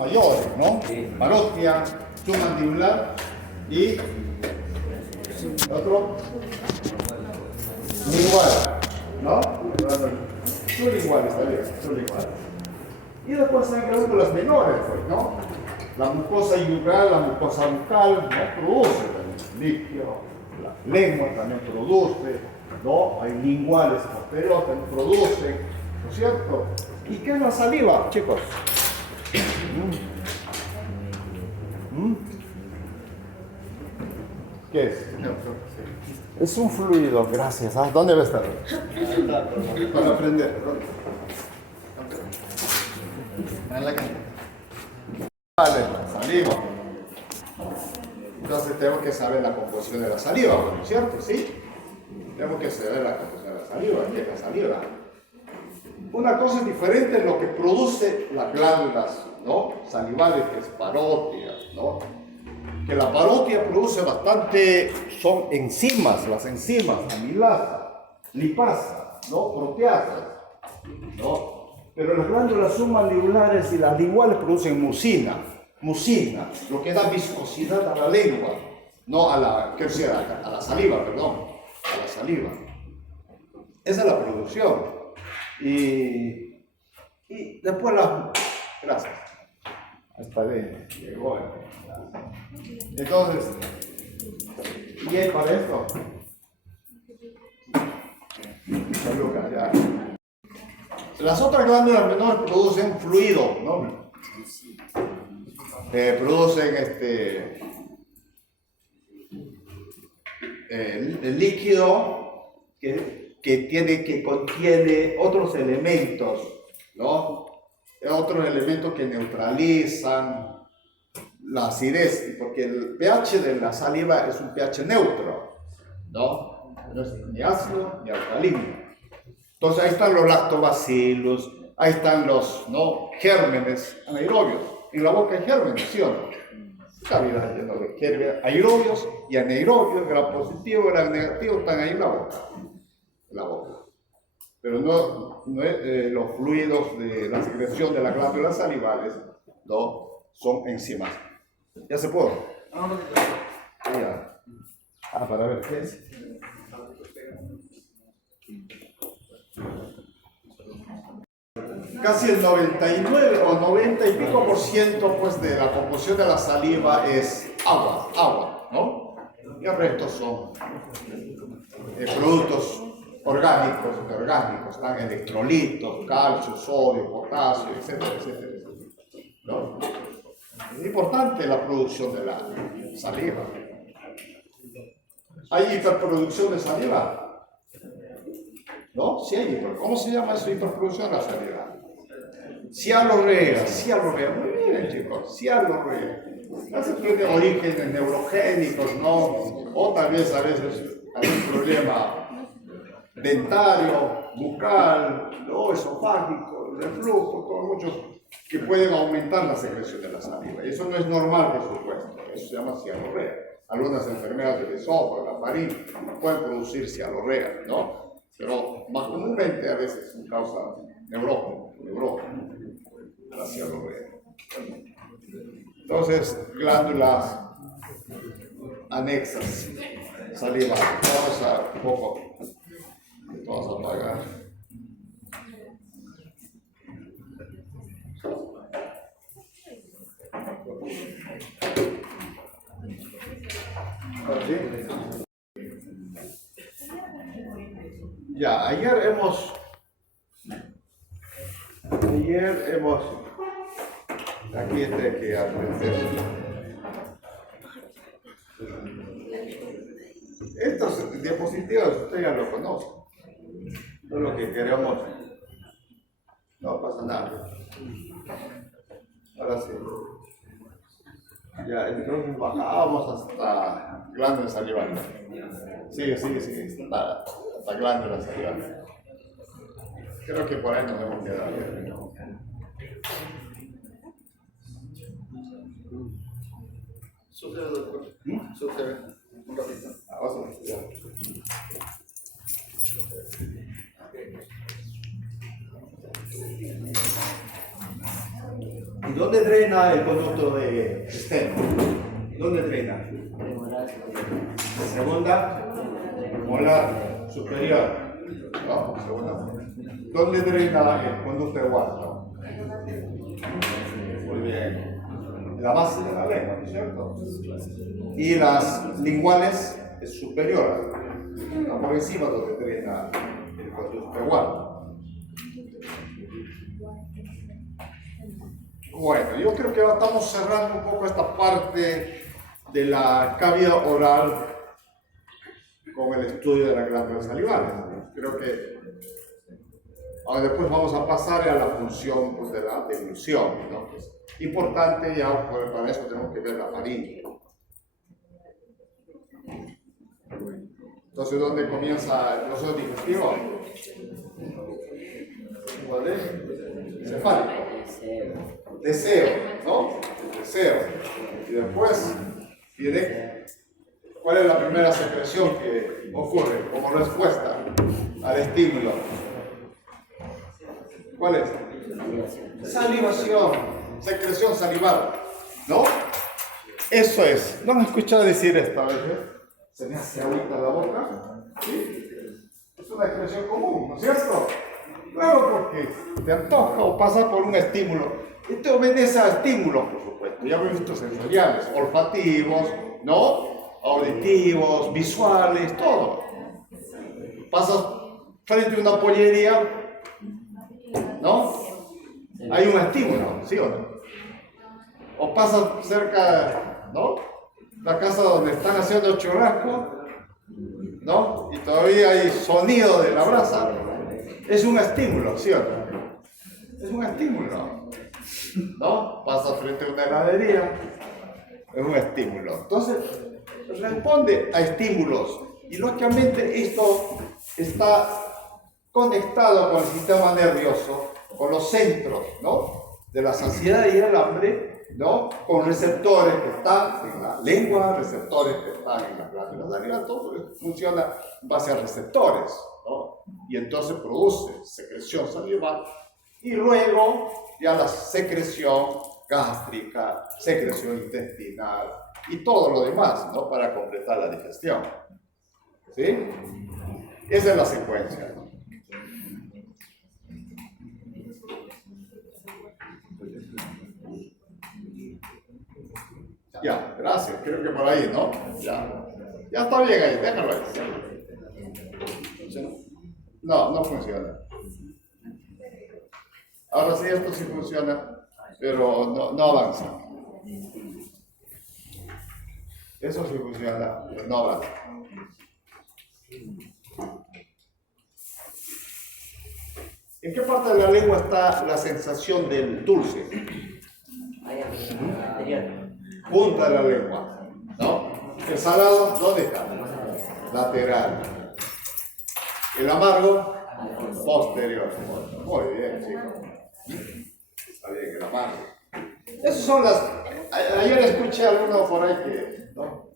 mayores, ¿no? Parotia, submandibular y otro lingual, ¿no? Sublingual está bien, sublingual. Y después se han glándulas menores, pues, ¿no? La mucosa yugal, la mucosa bucal, ¿no? Produce también líquido, la lengua también produce, ¿no? Hay linguales posteriores también producen, ¿no es cierto? ¿Y qué es la saliva, chicos? ¿Qué es? Es un fluido, gracias. ¿Ah? ¿Dónde va a estar? Para aprender. Vale, la saliva. Entonces tenemos que saber la composición de la saliva, ¿no es cierto? ¿Sí? Tenemos que saber la composición de la saliva. ¿Qué es la saliva? Una cosa diferente es lo que produce las glándulas, ¿no? Salivales, que es parotia, ¿no? Que la parotia produce bastante, son enzimas, las enzimas, amilasa, lipasa, ¿no? Proteasas, ¿no? Pero las glándulas submandibulares y las linguales producen mucina, lo que da viscosidad a la lengua, no a la, ¿qué sea? A la saliva, perdón, a la saliva. Esa es la producción. Y después la... Gracias. Hasta bien, llegó. Entonces, ¿y es para esto? Ya. Las otras glándulas menores producen fluido, ¿no? Producen el líquido que contiene otros elementos, ¿no? Otros elementos que neutralizan la acidez, porque el pH de la saliva es un pH neutro, ¿no? No es ni ácido ni alcalino. Entonces ahí están los lactobacillus, ahí están los, ¿no? Gérmenes anaerobios. En la boca hay gérmenes, ¿sí o no? Cavidad llena de gérmenes aerobios y anaerobios, gran positivo, gran negativo, están ahí en la boca. Pero no es, los fluidos de la secreción de las glándulas salivales, ¿no? Son enzimas. ¿Ya se puede? Ya. Para ver qué es. Casi el 99 o 90 y pico % pues, de la composición de la saliva es agua, ¿no? Y el resto son productos orgánicos, inorgánicos, están electrolitos, calcio, sodio, potasio, etcétera, etcétera, ¿no? Es importante la producción de la saliva. ¿Hay hiperproducción de saliva? ¿No? Sí hay hiperproducción. ¿Cómo se llama eso, hiperproducción de la saliva? Cialorrea, muy bien, chicos, cialorrea. Eso tiene orígenes neurogénicos, ¿no? O tal vez a veces hay un problema dentario, bucal, ¿no? Esofágico, reflujo, todos muchos que pueden aumentar la secreción de la saliva. Y eso no es normal, por supuesto. Eso se llama cialorrea. Algunas enfermedades del esófago, la faringe, pueden producir cialorrea, ¿no? Pero más comúnmente a veces son causa neurógena, la cialorrea. Entonces, glándulas anexas, saliva. Vamos a un poco, vamos a apagar. Ya, ayer hemos aquí que aprender. Estos diapositivas usted ya lo conoce. No es lo que queremos. No pasa nada. Ahora sí. Ya, entonces bajamos hasta glándulas salivales. Sigue, hasta glándulas salivales. Creo que por ahí nos hemos quedado. Sucede, doctor. Sucede. Un ratito. Vamos a estudiar. ¿Dónde drena el conducto de externo? ¿Dónde drena? Segunda molar superior. ¿No? Segunda. ¿Dónde drena el conducto de guardo? Muy bien. La base de la lengua, ¿no es cierto? Y las linguales es superior. Está por encima donde drena el conducto de guardo. Bueno, yo creo que estamos cerrando un poco esta parte de la cavidad oral con el estudio de las glándulas salivales. Creo que ahora después vamos a pasar a la función pues, de la deglución, ¿no? Pues, importante, ya pues, para eso tenemos que ver la faringe. Entonces, ¿dónde comienza el proceso digestivo? ¿Cuál es? Cefálico. Deseo, ¿no? Deseo. Y después viene, ¿cuál es la primera secreción que ocurre como respuesta al estímulo? ¿Cuál es? Salivación, secreción salival, ¿no? Eso es. ¿No me escuchado decir esta vez? Se me hace agüita la boca. ¿Sí? Es una expresión común, ¿no es cierto? Claro, porque te antoja o pasa por un estímulo. Y te obedece a estímulos, por supuesto. Ya hemos visto sensoriales, olfativos, ¿no? Auditivos, visuales, todo. Pasas frente a una pollería, ¿no? Hay un estímulo, ¿sí o no? O pasas cerca, ¿no? La casa donde están haciendo churrasco, ¿no? Y todavía hay sonido de la brasa. Es un estímulo, ¿sí o no? Es un estímulo, ¿no? Pasas frente a una heladería, es un estímulo. Entonces, responde a estímulos. Y lógicamente esto está conectado con el sistema nervioso, con los centros, ¿no? De la saciedad y el hambre, ¿no? Con receptores que están en la lengua, receptores que están en las glándulas salivales, todo funciona en base a receptores, ¿no? Y entonces produce secreción salival y luego ya la secreción gástrica, secreción intestinal y todo lo demás, ¿no? Para completar la digestión. ¿Sí? Esa es la secuencia, ¿no? Ya, gracias. Creo que por ahí, ¿no? Ya. Ya está bien ahí, déjalo ahí. No, no funciona. Ahora sí, esto sí funciona, pero no avanza. Eso sí funciona, pero no avanza. ¿En qué parte de la lengua está la sensación del dulce? Punta de la lengua, ¿no? El salado, ¿dónde está? Lateral. El amargo, posterior. Muy bien, chicos. Está bien, el amargo. Esas son las... Ayer escuché a alguno por ahí que... ¿no?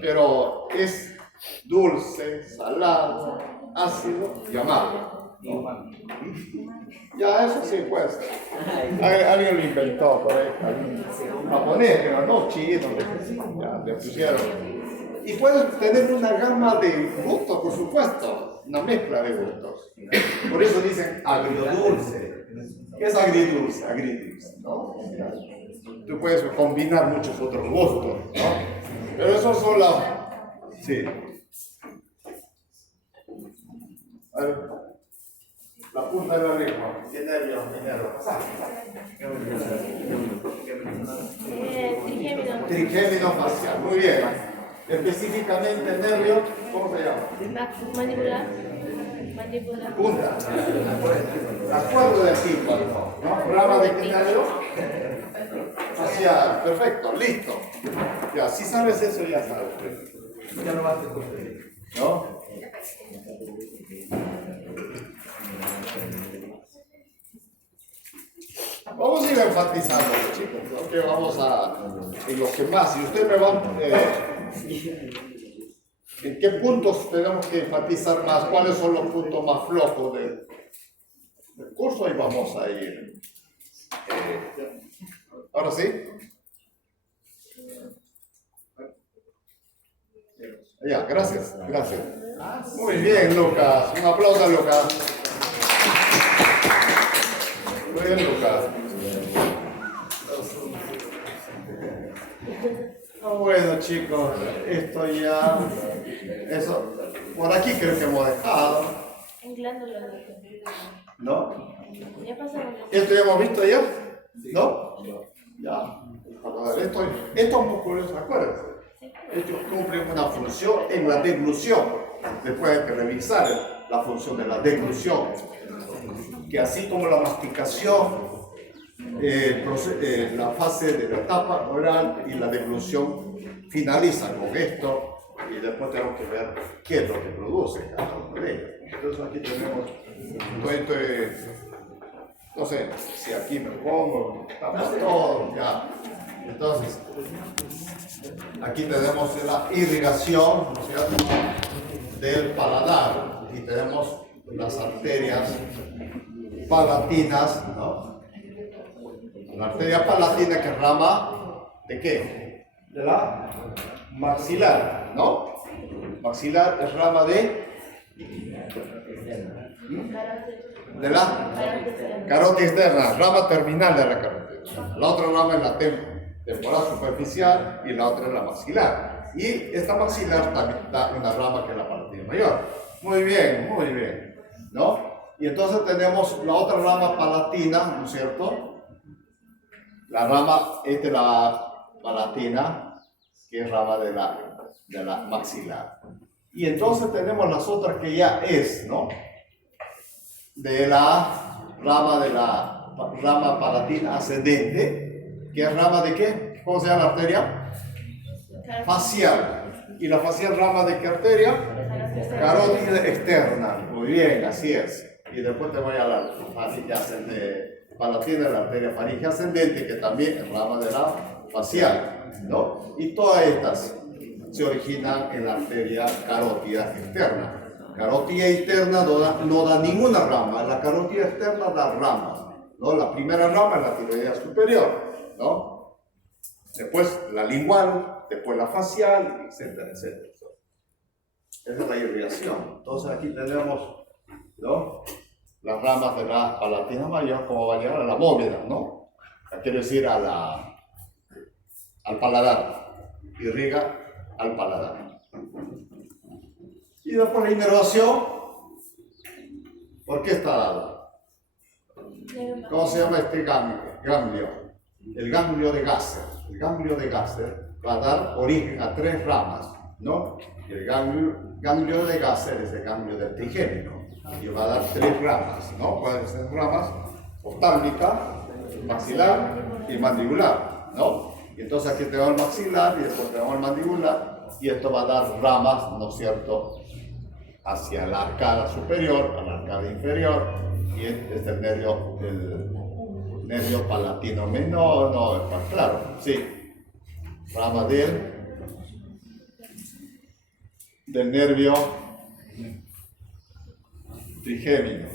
Pero es dulce, salado, ácido y amargo, ¿no? Ya, eso sí, pues. Alguien lo inventó por ahí. Alguien japonés, pero no chino. Ya, le pusieron. Y puedes tener una gama de gustos, por supuesto. Una mezcla de gustos. Por eso dicen agridulce. ¿Qué es agridulce? Agridulce, ¿no? Tú puedes combinar muchos otros gustos, ¿no? Pero esos son las... Sí. A ver. La punta de la lengua. ¿Qué nervio? ¿Qué nervio? Trigémino facial. Muy bien. Específicamente el nervio, ¿cómo se llama? Mandíbula. Punta. La cuerda del tímpano, ¿no? Rama de qué nervio. Facial. Perfecto. Listo. Ya, si sabes eso, ya sabes. Ya no vas a descubrir. ¿No? Vamos a ir enfatizando, chicos, ¿no? Que vamos a, en los que más, y usted me va, ¿en qué puntos tenemos que enfatizar más? ¿Cuáles son los puntos más flojos del curso? Y vamos a ir Ahora sí. Ya, gracias. Muy bien, Lucas. Un aplauso a Lucas. Muy bien, Lucas. Bueno, chicos, esto ya... Eso, por aquí creo que hemos dejado. En glándulas. ¿No? Ya pasaron. ¿Esto ya hemos visto ya? ¿No? Ya. Estos músculos, acuérdense, ellos cumplen una función en la deglución. Después hay que revisar la función de la deglución. Que así como la masticación, la fase de la tapa oral y la deglución finalizan con esto. Y después tenemos que ver qué es lo que produce cada uno de ellos. Entonces aquí tenemos, no sé si aquí me pongo, estamos todos ya. Entonces, aquí tenemos la irrigación, ¿no es cierto?, del paladar y tenemos las arterias palatinas, ¿no? La arteria palatina que rama ¿de qué? De la maxilar, ¿no? Maxilar es rama de la carótida externa, rama terminal de la carótida externa. La otra rama es la temporal superficial y la otra es la maxilar. Y esta maxilar también da una rama que es la palatina mayor. Muy bien, ¿no? Y entonces tenemos la otra rama palatina, ¿no es cierto? La rama es de la palatina, que es rama de la maxilar. Y entonces tenemos las otras que ya es, ¿no? De la rama palatina ascendente, que es rama de ¿qué? ¿Cómo se llama la arteria? Facial. ¿Y la facial rama de qué arteria? Carótida externa. Muy bien, así es. Y después te voy a la faringe palatina, la arteria faringe ascendente, que también es rama de la facial, ¿no? Y todas estas se originan en la arteria carótida externa. Carótida interna no da ninguna rama, la carótida externa da ramas, ¿no? La primera rama es la tiroidea superior, ¿no? Después la lingual, después la facial, etcétera, etcétera. Esa es la irrigación. Entonces aquí tenemos, ¿no?, las ramas de la palatina mayor, como va a llegar a la bóveda, ¿no? Quiere decir al paladar, irriga al paladar. Y después la inervación, ¿por qué está dado? ¿Cómo se llama este ganglio? El ganglio de Gasser. El ganglio de Gasser va a dar origen a 3 ramas, ¿no? El ganglio de Gasser es el ganglio del trigémino y va a dar 3 ramas, ¿no? Pueden ser ramas oftálmica, maxilar y mandibular, ¿no? Y entonces aquí tenemos el maxilar y después tenemos el mandibular y esto va a dar ramas, ¿no es cierto?, hacia la arcada superior, a la arcada inferior, y este es el nervio palatino menor, no, está claro, sí, rama del nervio trigémino,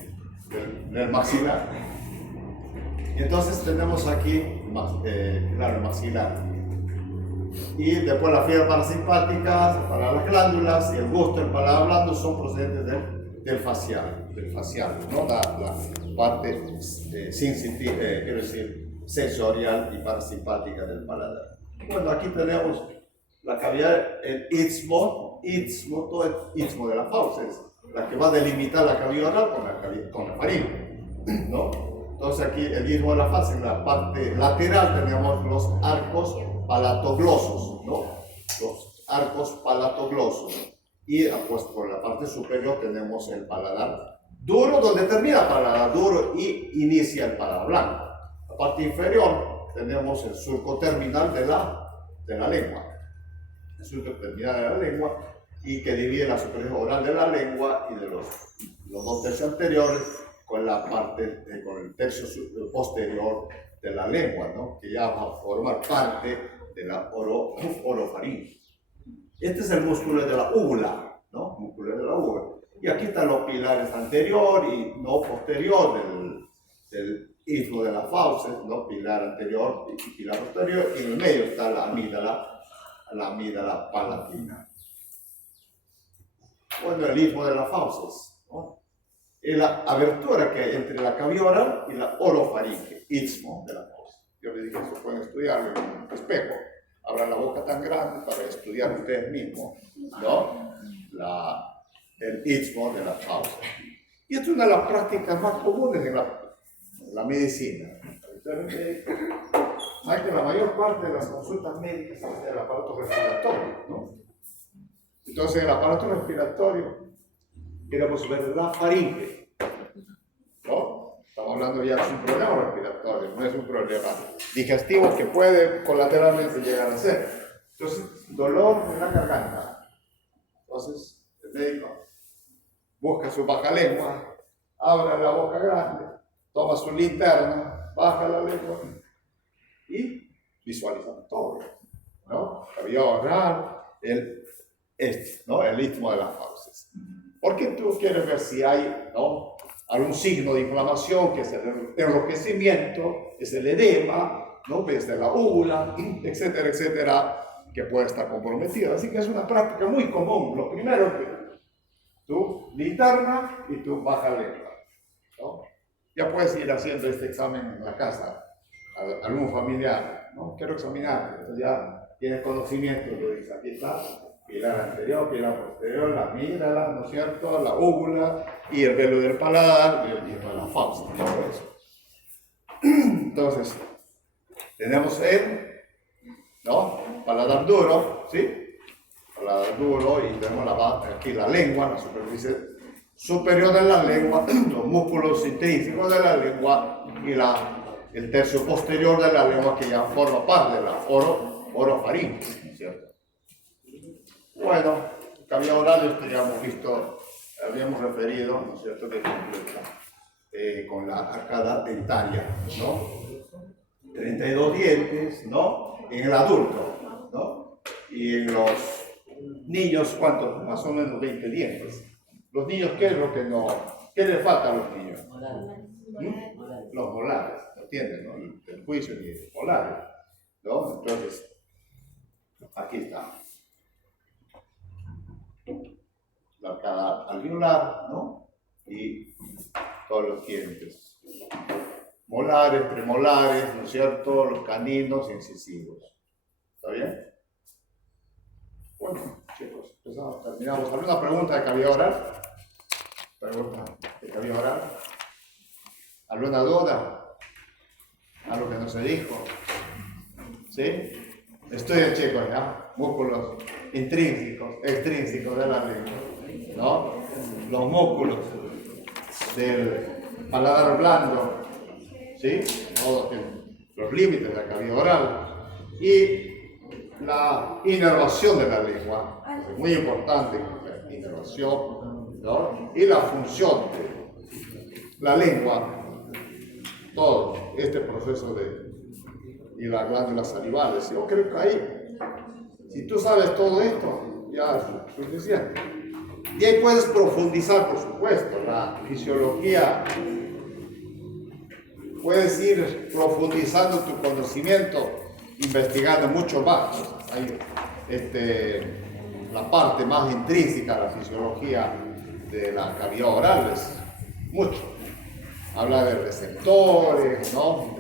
del maxilar. Entonces tenemos aquí, claro, el maxilar. Y después las fibras parasimpáticas para las glándulas y el gusto, el paladar blando son procedentes del facial, ¿no? La parte sensitiva, quiero decir, sensorial y parasimpática del paladar. Bueno, aquí tenemos la cavidad, el istmo, todo el istmo de la fauces, la que va a delimitar la cavidad oral con la faringe, ¿no? Entonces aquí el istmo de la fauces, en la parte lateral tenemos los arcos palatoglosos, ¿no? Los arcos palatoglosos. Y pues por la parte superior tenemos el paladar duro, donde termina el paladar duro y inicia el paladar blanco. La parte inferior tenemos el surco terminal de la lengua. El surco terminal de la lengua y que divide la superficie oral de la lengua y de los 2 tercios anteriores con la parte, con el tercio posterior de la lengua, ¿no?, que ya va a formar parte de la orofaringe. Este es el músculo de la úvula, ¿no? Músculo de la úvula. Y aquí están los pilares anterior y no posterior istmo de las fauces, ¿no? Pilar anterior y pilar posterior, y en el medio está la amígdala palatina. Bueno, el istmo de las fauces, ¿no? Es la abertura que hay entre la cavidad oral y la orofaringe, istmo de las fauces. Yo les dije, eso pueden estudiarlo en un espejo. Abran la boca tan grande para estudiar ustedes mismos, ¿no? El istmo de las fauces. Y esto es una de las prácticas más comunes en la medicina. Saben que la mayor parte de las consultas médicas es del aparato respiratorio, ¿no? Entonces, en el aparato respiratorio queremos ver la faringe, ¿no? Estamos hablando ya de un problema respiratorio, no es un problema digestivo que puede colateralmente llegar a ser. Entonces, dolor en la garganta. Entonces, el médico busca su bajalengua, abre la boca grande, toma su linterna, baja la lengua y visualiza todo, ¿no? Cavidad oral, ¿no? El istmo de las fauces. Porque tú quieres ver si hay, ¿no? Algún signo de inflamación, que es el enrojecimiento, es el edema, ¿no? Desde la úvula, etcétera, etcétera, que puede estar comprometida. Así que es una práctica muy común. Lo primero es que tú linterna y tú baja lengua, ¿no? Ya puedes ir haciendo este examen en la casa a algún familiar, ¿no? Quiero examinarte, entonces ya tienes conocimiento, lo dices, aquí está, pilar anterior, pilar posterior, la amígdala, ¿no es cierto?, la úvula y el velo del paladar y la fauce, todo eso. Entonces, tenemos ¿no? Paladar duro, ¿sí? Paladar duro, y tenemos aquí la lengua, la superficie superior de la lengua, los músculos intrínsecos de la lengua y el tercio posterior de la lengua, que ya forma parte de la orofaringe, ¿no es cierto? Bueno, cavidad oral, esto ya hemos visto, habíamos referido, ¿no es cierto?, que completa con la arcada dentaria, ¿no? 32 dientes, ¿no? En el adulto, ¿no? Y en los niños, ¿cuántos? Más o menos 20 dientes. Los niños, ¿qué es lo que no? ¿Qué les falta a los niños? Los molares, ¿entienden? ¿No? El juicio y los molares, ¿no? Entonces, aquí está. La arcada alveolar, ¿no? Y todos los dientes. Molares, premolares, ¿no es cierto? Los caninos, incisivos. ¿Está bien? Bueno, chicos, empezamos, terminamos. ¿Alguna pregunta de cavidad oral? ¿Pregunta de cavidad oral? ¿Alguna duda? ¿Algo que no se dijo? ¿Sí? Estudien, chicos, ¿ya? Músculos intrínsecos, extrínsecos de la lengua, ¿no? Los músculos del paladar blando, ¿sí? Todos los límites de la cavidad oral y la inervación de la lengua, es muy importante la inervación, ¿no? Y la función de la lengua, todo este proceso y las glándulas salivales. Yo creo que ahí, si tú sabes todo esto, ya es suficiente. Y ahí puedes profundizar, por supuesto, la fisiología. Puedes ir profundizando tu conocimiento, investigando mucho más. Hay la parte más intrínseca de la fisiología de la cavidad oral es mucho. Habla de receptores, ¿no?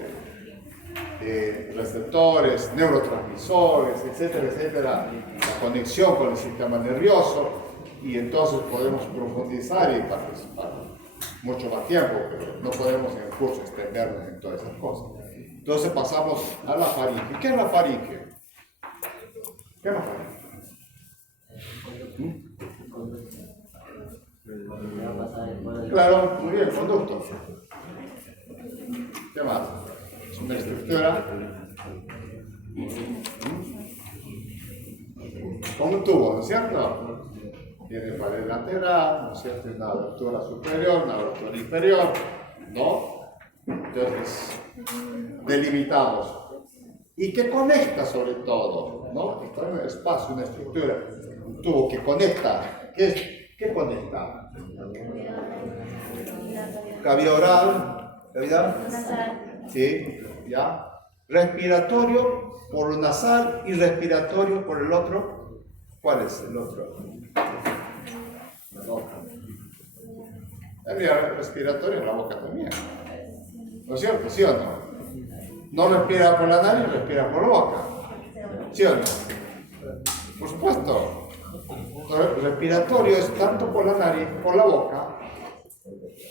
De receptores, neurotransmisores, etcétera, etcétera, la conexión con el sistema nervioso, y entonces podemos profundizar y participar mucho más tiempo, pero no podemos en el curso extendernos en todas esas cosas. Entonces pasamos a la faringe. ¿Qué es la faringe? ¿Qué es la faringe? Claro, muy bien, conducto. ¿Qué más? Es una estructura como un tubo, ¿no es cierto? Tiene pared lateral, ¿no es cierto? Una abertura superior, una abertura inferior, ¿no? Entonces, delimitamos. ¿Y qué conecta sobre todo? ¿No? Está en un espacio, una estructura, un tubo que conecta. ¿Qué conecta? Cavidad oral ¿Cavidad? Nasal. Sí, ya. Respiratorio por lo nasal y respiratorio por el otro. ¿Cuál es el otro? La boca. El respiratorio en la boca también. ¿No es cierto? ¿Sí o no? No respira por la nariz, respira por la boca. ¿Sí o no? Por supuesto. El respiratorio es tanto por la nariz, por la boca,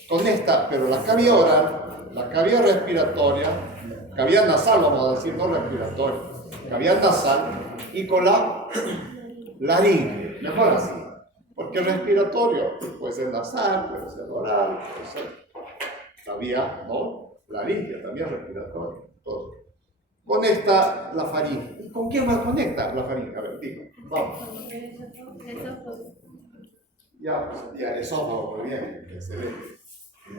con esta, pero la cavidad oral, la cavidad respiratoria, cavidad nasal, vamos a decir, no respiratoria, cavidad nasal, y con la laringe, mejor así, porque el respiratorio puede ser nasal, puede ser oral, puede ser la vía, ¿no? Laringe, también respiratoria. Entonces, conecta la faringe. ¿Con quién más conecta la faringe? A ver, digo, vamos. Ya, esófago, muy bien, excelente.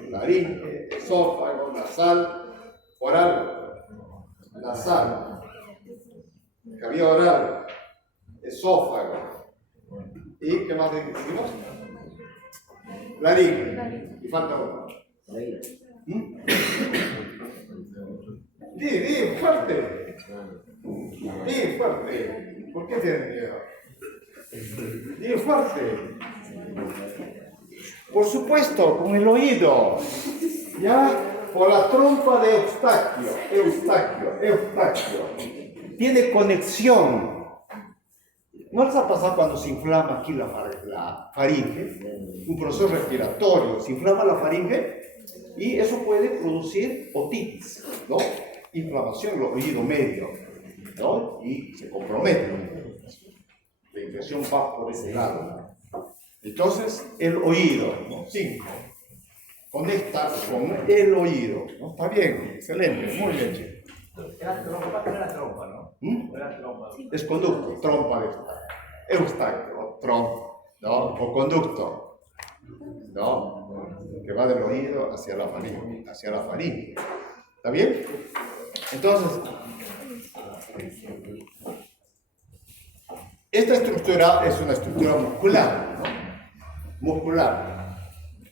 Laringe, esófago, nasal, oral, nasal, cavidad oral, esófago. ¿Y qué más decimos? Laringe. Y falta uno. Di, fuerte. Di, fuerte. ¿Por qué tienes miedo? Di, fuerte. Por supuesto, con el oído. ¿Ya? Por la trompa de Eustaquio. Tiene conexión. ¿No les ha pasado cuando se inflama aquí la faringe? Un proceso respiratorio. Se inflama la faringe y eso puede producir otitis, ¿no? Inflamación en el oído medio, ¿no? Y se compromete. La infección va por ese lado. Entonces, el oído, ¿no? 5. Conecta con el oído, ¿no? Está bien, excelente, muy bien, chicos. Era trompa, ¿no? Era trompa. Es conducto, trompa de Eustaquio, trompa, ¿no? O conducto, ¿no? Que va del oído hacia la faringe. ¿Está bien? Entonces, esta estructura es una estructura muscular, ¿no? Muscular.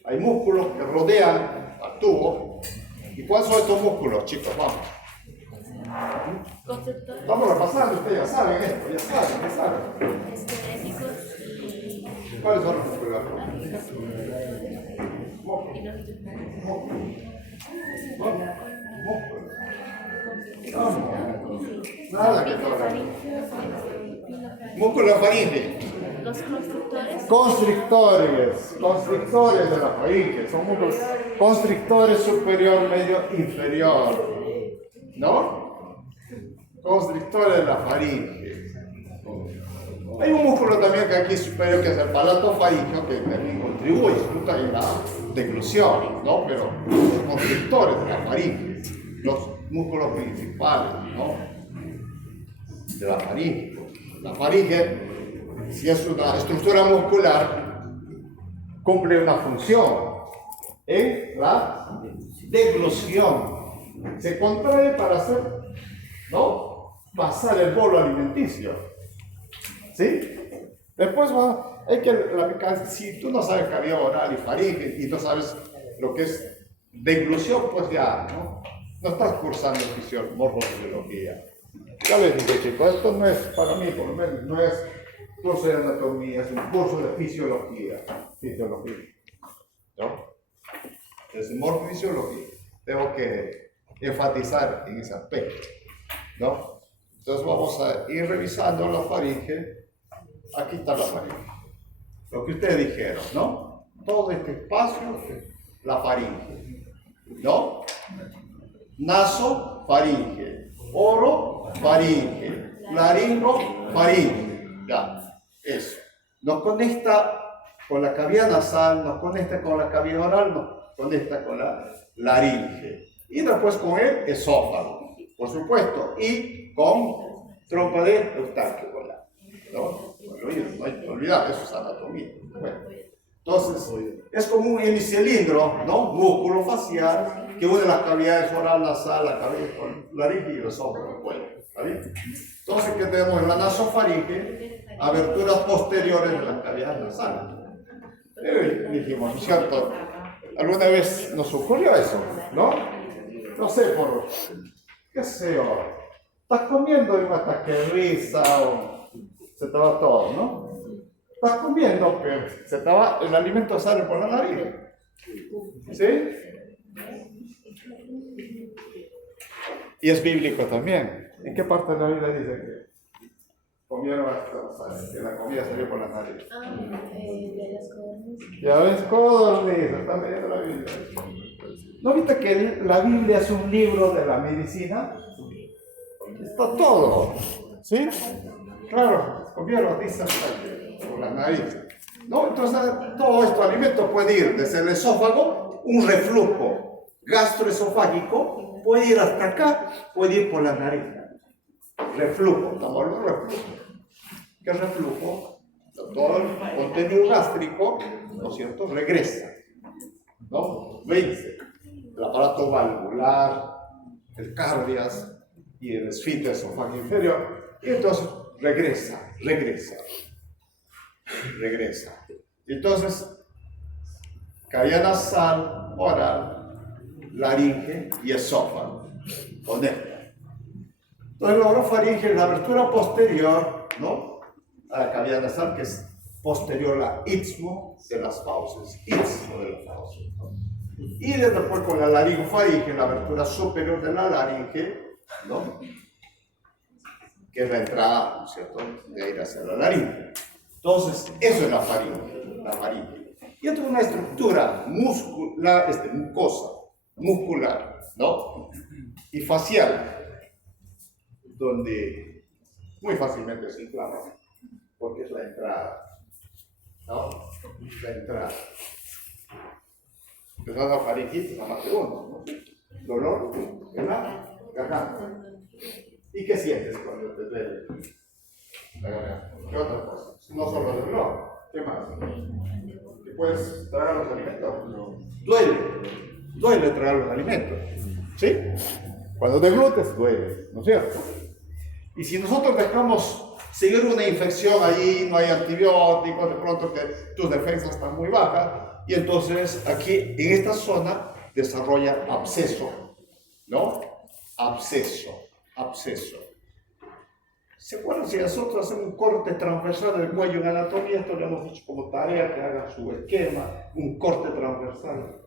Hay músculos que rodean al tubo. ¿Y cuáles son estos músculos, chicos? Vamos. Constructores. Vamos repasando, ustedes ya saben esto, ya saben. Esqueléticos y ¿Cuáles son los musculares? Nada que tocar. Músculo faringe. los constructores. Constrictores de la faringe. Son músculos constrictores superior, medio, inferior. ¿No? Constrictores de la faringe. Hay un músculo también que aquí es superior, que es el palato faríngeo, que también contribuye en la deglución, ¿no? Pero los constrictores de la faringe, los músculos principales, ¿no? De la faringe. La faringe, si es una estructura muscular, cumple una función en la deglución. Se contrae para hacer, ¿no? Pasar el bolo alimenticio. ¿Sí? Después hay que aplicar, si tú no sabes cavidad oral y faringe y no sabes lo que es deglución, pues ya, no estás cursando morfofisiología. Ya les dije, chicos, esto no es para mí, por lo menos, no es curso de anatomía, es un curso de fisiología. ¿No? Es morfofisiología. Tengo que enfatizar en ese aspecto, ¿no? Entonces vamos a ir revisando la faringe. Aquí está la faringe. Lo que ustedes dijeron, ¿no? Todo este espacio, la faringe, ¿no? Naso, faringe. Oro, faringe. Laringo, faringe. Ya, eso. Nos conecta con la cavidad nasal, nos conecta con la cavidad oral, nos conecta con la laringe. Y después con el esófago, por supuesto. Y con trompa de Eustaquio, ¿no? No hay que olvidar, eso es anatomía. Bueno, entonces, es como un hemicilindro, ¿no? Músculo facial que une las cavidades oral, nasal, la cavidad con laringe y el esófago, el cuello. ¿Está bien? Entonces, ¿qué tenemos en la nasofaringe? Aberturas posteriores de las cavidades nasales. Dijimos, ¿cierto? Alguna vez nos ocurrió eso, ¿no? no sé, qué sé yo, estás comiendo y un ataque de risa o se te va todo, ¿no? Estás comiendo, pero se te va, el alimento sale por la nariz. ¿Sí? Y es bíblico también. ¿En qué parte de la Biblia dice que comieron que la comida salió por la nariz? De las codornices. Ya ves, codornices, están leyendo la Biblia. ¿No viste que la Biblia es un libro de la medicina? Está todo, ¿sí? Claro, comieron risa por la nariz. ¿No? Entonces, todo este alimento puede ir desde el esófago, un reflujo gastroesofágico, puede ir hasta acá, puede ir por la nariz. Reflujo, estamos hablando de reflujo. ¿Qué reflujo? Todo el contenido gástrico, ¿no es cierto?, regresa, ¿no? Vence el aparato valvular, el cardias y el esfínter esofágico inferior, y entonces regresa. Entonces, cavidad nasal, oral, laringe y esófago. Conecta. Entonces, la orofaringe es la abertura posterior, ¿no?, a la cavidad nasal, que es posterior al istmo de las fauces. ¿No? Y después con la laringofaringe, la abertura superior de la laringe, ¿no?, que es la entrada, ¿no es cierto?, de aire hacia la laringe. Entonces, eso es la faringe. Y esto es una estructura muscular, mucosa, muscular, ¿no?, y facial, donde muy fácilmente se inflama, porque es la entrada, ¿no? La entrada. Empezando la faringitis, la más de uno, ¿no? Dolor en la garganta. ¿Y qué sientes cuando te duele la garganta? ¿Qué otra cosa? No solo el dolor, ¿qué más? ¿Que puedes tragar los alimentos? Duele tragar los alimentos, ¿sí? Cuando deglutes, duele, ¿no es cierto? Y si nosotros dejamos seguir una infección allí, no hay antibióticos, de pronto que tus defensas están muy bajas, y entonces aquí en esta zona desarrolla absceso, ¿no? Absceso. ¿Se acuerdan si nosotros hacemos un corte transversal del cuello en anatomía? Esto lo hemos dicho como tarea, que hagan su esquema, un corte transversal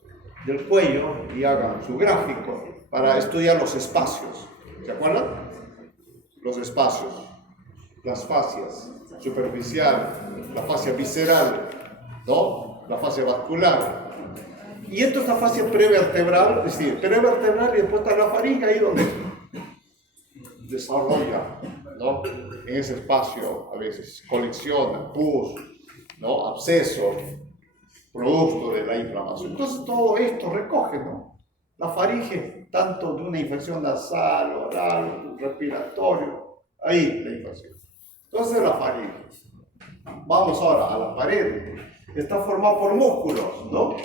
del cuello y hagan su gráfico para estudiar los espacios. ¿Se acuerdan? Los espacios, las fascias, superficial, la fascia visceral, ¿no?, la fascia vascular. Y esto es la fascia prevertebral, es decir, prevertebral, y después está la faringe ahí donde desarrolla, ¿no?, en ese espacio a veces colecciona pus, ¿no?, absceso, producto de la inflamación. Entonces todo esto recoge, ¿no?, la faringe, tanto de una infección nasal, oral, respiratorio, ahí la infección. Entonces la faringe. Vamos ahora a la pared. Está formada por músculos, ¿no?,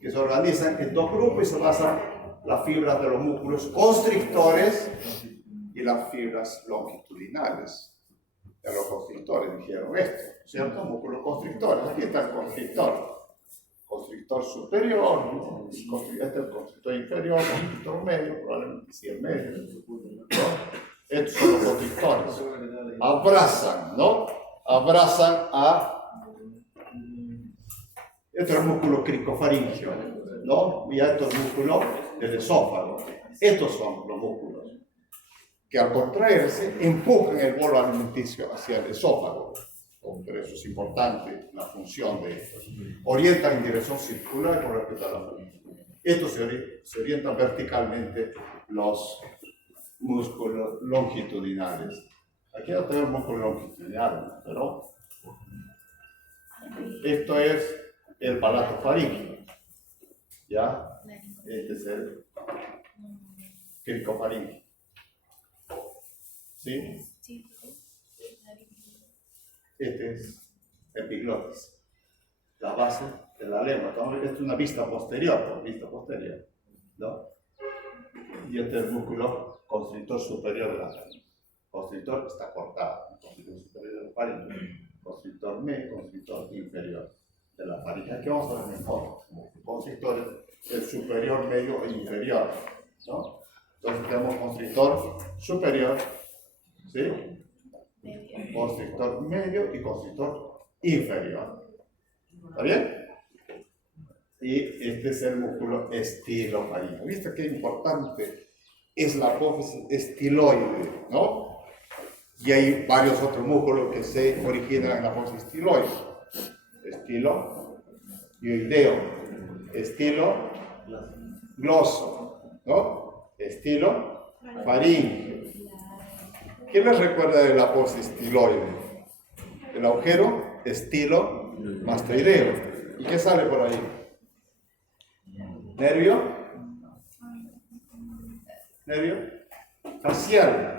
que se organizan en dos grupos y se basan las fibras de los músculos constrictores y las fibras longitudinales. Ya los constrictores dijeron esto, ¿cierto? Músculos constrictores. Aquí está el constrictor superior, ¿no? Este es el constrictor inferior, constrictor medio, probablemente sí el medio, ¿no? Estos son los constrictores. Abrazan, ¿no? Abrazan a... Este es el músculo cricofaringeo, ¿no? Y estos músculos del esófago. Estos son los músculos que al contraerse empujan el bolo alimenticio hacia el esófago. Por eso es importante la función de estos. Orientan en dirección circular con respecto a la faringe. Estos se orientan verticalmente los músculos longitudinales. Aquí no tenemos músculos longitudinales, pero esto es el palato faríngeo. ¿Ya? Este es el cricofaringeo. ¿Sí? Este es el epiglotis, la base de la lengua. Esta es una vista posterior, ¿no? Y este es el músculo constrictor superior de la faringe. Constrictor está cortado, constrictor superior de la faringe, constrictor medio, constrictor inferior de la faringe. Aquí vamos a ver mejor constrictores, el superior, medio e inferior, ¿no? Entonces tenemos constrictor superior, ¿sí? Constrictor medio y constrictor inferior. ¿Está bien? Y este es el músculo estilofaringeo. ¿Viste qué importante es la apófisis estiloide, no? Y hay varios otros músculos que se originan en la apófisis estiloide. Estilo ioideo, estilo gloso, ¿no? Estilo faríngeo. ¿Quién les recuerda de la apófisis estiloide? El agujero estilo mastoideo. ¿Y qué sale por ahí? Nervio facial.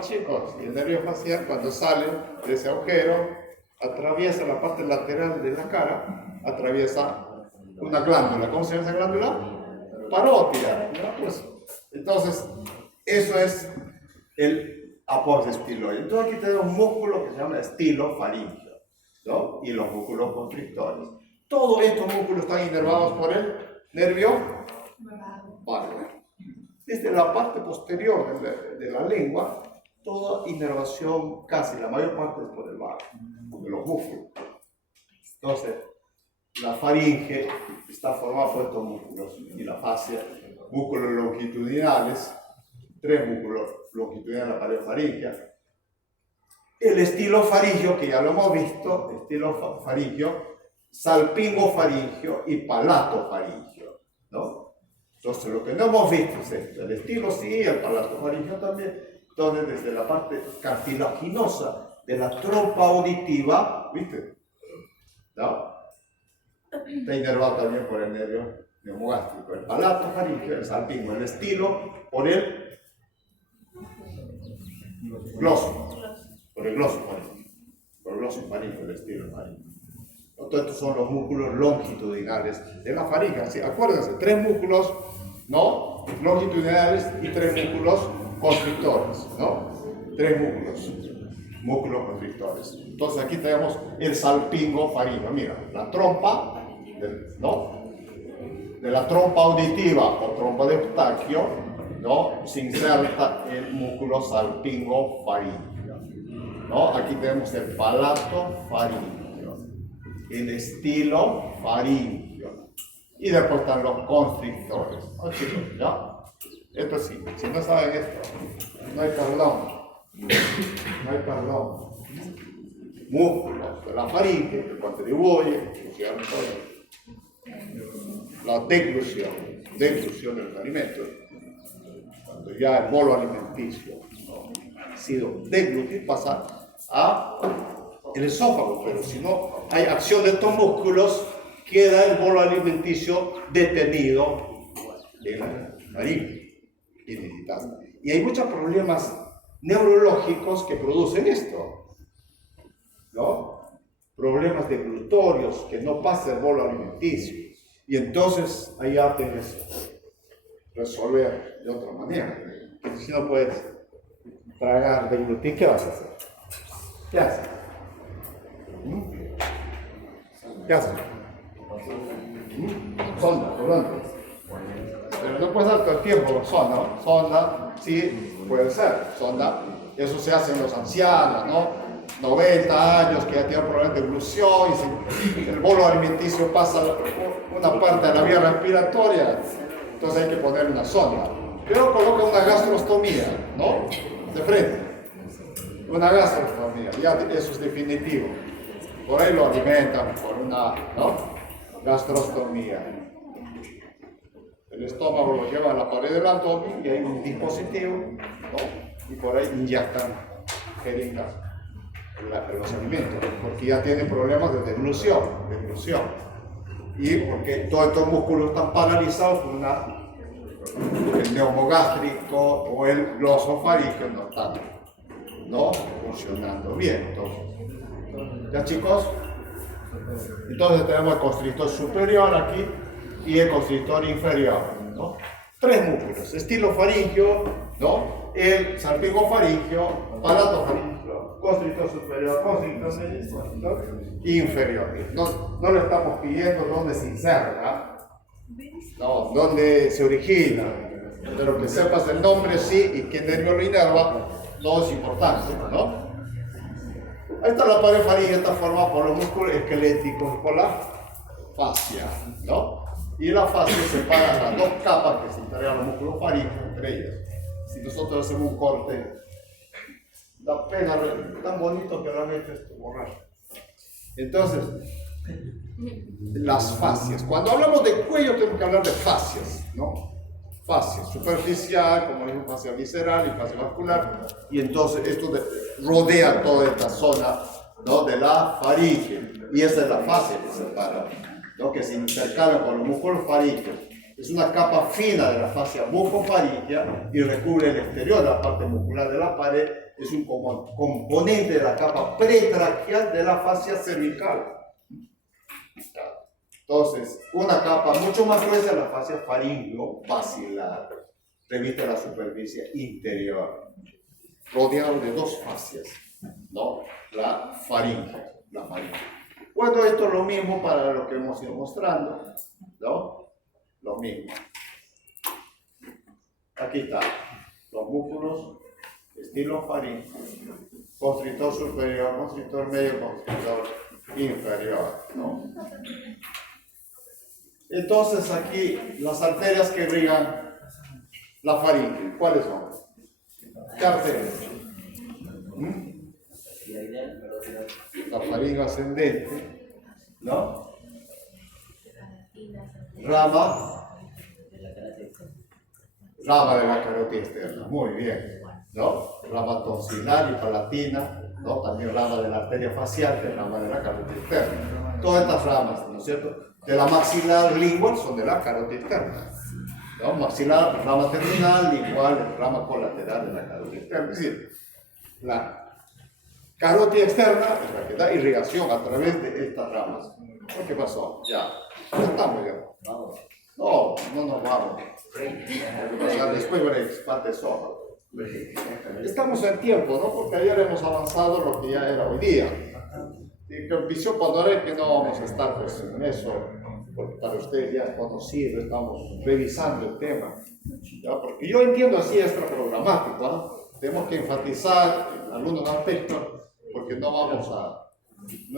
Chicos, y el nervio facial cuando sale de ese agujero atraviesa la parte lateral de la cara, atraviesa una glándula. ¿Cómo se llama esa glándula? Parótida. Pues, entonces, eso es el apófisis estiloide. Entonces aquí tenemos un músculo que se llama estilofaringeo, ¿no? Y los músculos constrictores. Todos estos músculos están inervados por el nervio vago. Desde la parte posterior de la lengua, toda inervación, casi la mayor parte es por el vago, de los músculos. Entonces, la faringe está formada por estos músculos y la fascia, músculos longitudinales, 3 músculos longitudinales de la pared faríngea. El estilofaringeo, que ya lo hemos visto, estilofaringeo, salpingofaringeo y palatofaringeo, ¿no? Entonces, lo que no hemos visto es esto, el estilo sí, el palatofaringeo también. Entonces, desde la parte cartilaginosa de la trompa auditiva, ¿viste? ¿No? Está inervado también por el nervio neumogástrico, el palatofaringeo, el salpingo, el estilo por el gloso, por el glosofaringeo, el estilo faríngeo. Entonces, estos son los músculos longitudinales de la faringe. ¿Sí? Acuérdense, 3 músculos, ¿no? Longitudinales y 3 músculos constrictores, ¿no? 3 músculos constrictores. Entonces, aquí tenemos el salpingofaringeo. Mira, la trompa, ¿no? De la trompa auditiva o trompa de Eustaquio, ¿no? Se inserta el músculo salpingofaringeo, ¿no? Aquí tenemos el palatofaringeo, el estilofaringeo, y después están los constrictores. ¿No, chicos? ¿Ya? Esto sí, si no saben esto, no hay perdón. No hay perdón. Músculos de la faringe que contribuyen a la deglución de los alimentos. Cuando ya el bolo alimenticio, ¿no?, ha sido deglutido, pasa a el esófago, pero si no hay acción de estos músculos, queda el bolo alimenticio detenido en la faringe. Y hay muchos problemas neurológicos que producen esto, ¿no? Problemas deglutorios, que no pasa el bolo alimenticio. Y entonces ahí ya tienes que resolver de otra manera. Porque si no puedes tragar, deglutir, ¿qué vas a hacer? ¿Qué haces? ¿Qué haces? Sonda, por tanto. Pero no puedes dar todo el tiempo sonda, ¿no? Sonda, sí, puede ser. Sonda, eso se hace en los ancianos, ¿no? 90 años que ya tienen problemas de deglución, y si el bolo alimenticio pasa una parte de la vía respiratoria, entonces hay que poner una sonda. Pero coloca una gastrostomía, ¿no? De frente. Una gastrostomía, ya eso es definitivo. Por ahí lo alimentan por una, ¿no?, gastrostomía. El estómago lo lleva a la pared del abdomen y hay un dispositivo, ¿no?, y por ahí inyectan jeringas en los alimentos, porque ya tienen problemas de deglución. Y porque todos estos músculos están paralizados por el neumogástrico o el glosofaringeo no están, ¿no?, funcionando bien. Entonces, ¿ya, chicos? Entonces tenemos el constrictor superior aquí y el constrictor inferior, ¿no? 3 músculos, estilofaringeo, ¿no?, el salpingofaringeo, palatofaringeo, constrictor superior, constrictor inferior. No le estamos pidiendo dónde se inserta, no, dónde se origina, Pero que sepas el nombre sí y qué nervio lo inerva no es importante, ¿no? Ahí está la pared faríngea, está formada por los músculos esqueléticos y por la fascia, ¿no? Y la fascia separa las dos capas que se integran los músculos faríngeos entre ellas. Si nosotros hacemos un corte, da pena, tan bonito que realmente es borrar. Entonces, las fascias. Cuando hablamos de cuello tenemos que hablar de fascias, ¿no? Fascia superficial, como es fascia visceral y fascia vascular, y entonces esto rodea toda esta zona, ¿no? De la faringe, y esa es la fascia que separa, ¿no? Que se intercala con los músculos faríngeos. Es una capa fina de la fascia bucofaríngea y recubre el exterior, la parte muscular de la pared, es un componente de la capa pretraquial de la fascia cervical. Entonces, una capa mucho más gruesa, la fascia faringeo-basilar, reviste la superficie interior, rodeado de dos fascias, ¿no? La faringe. Bueno, esto es lo mismo para lo que hemos ido mostrando, ¿no? Lo mismo. Aquí está, los músculos, estilo faríngeo, constrictor superior, constrictor medio, constrictor inferior, ¿no? Entonces aquí las arterias que irrigan la faringe, ¿cuáles son? ¿Qué arterias? La faringe ascendente, ¿no? Rama de la carótida externa, muy bien, ¿no? Rama tonsilar y palatina, ¿no? También rama de la arteria facial, que es rama de la carótida externa. Todas estas ramas, ¿no es cierto? De la maxilar lingual son de la carótida externa, ¿no? Maxilar, rama terminal, lingual, rama colateral de la carótida externa. Es decir, la carótida externa es la que da irrigación a través de estas ramas. ¿Qué pasó? Ya estamos ya. No nos vamos. Después breaks, parte sola. Estamos en tiempo, ¿no? Porque ayer hemos avanzado lo que ya era hoy día. Y que visión panorámica que no vamos a estar pues, en eso, porque para ustedes ya es conocido, estamos revisando el tema. ¿Ya? Porque yo entiendo así extra programático, ¿no? Tenemos que enfatizar en algunos aspectos, porque no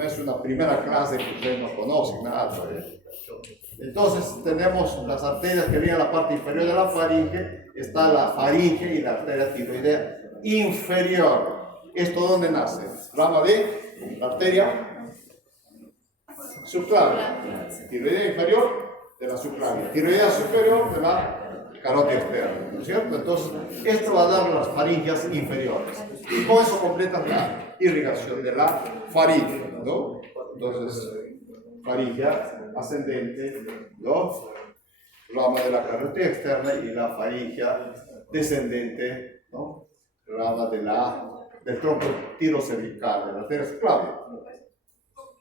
es una primera clase que ustedes no conocen nada. Entonces tenemos las arterias que vienen a la parte inferior de la faringe, está la faringe y la arteria tiroidea inferior. ¿Esto dónde nace? Rama de la arteria subclavia. Tiroidea inferior de la subclavia. Tiroidea superior de la carótida externa, ¿no es cierto? Entonces, esto va a dar las faringias inferiores. Y con eso completan la irrigación de la faringe, ¿no? Entonces, faringe ascendente, ¿no? Rama de la carótida externa y la faringe descendente, ¿no? Rama del tronco tirocervical, de la arteria subclavia.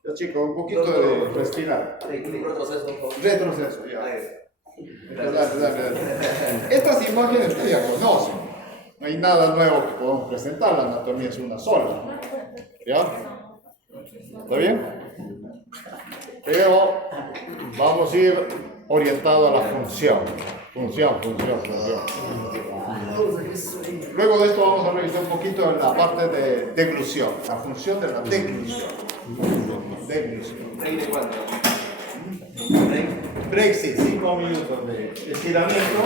Ya chicos, un poquito de respirar. Retroceso, ya. Dale. Estas imágenes ustedes ya conocen. No hay nada nuevo que podamos presentar, la anatomía es una sola. ¿Ya? ¿Está bien? Pero vamos a ir orientados a la función. Función. Luego de esto vamos a revisar un poquito en la parte de deglución, la función de la deglución. Break, sí, 5 minutos de estiramiento,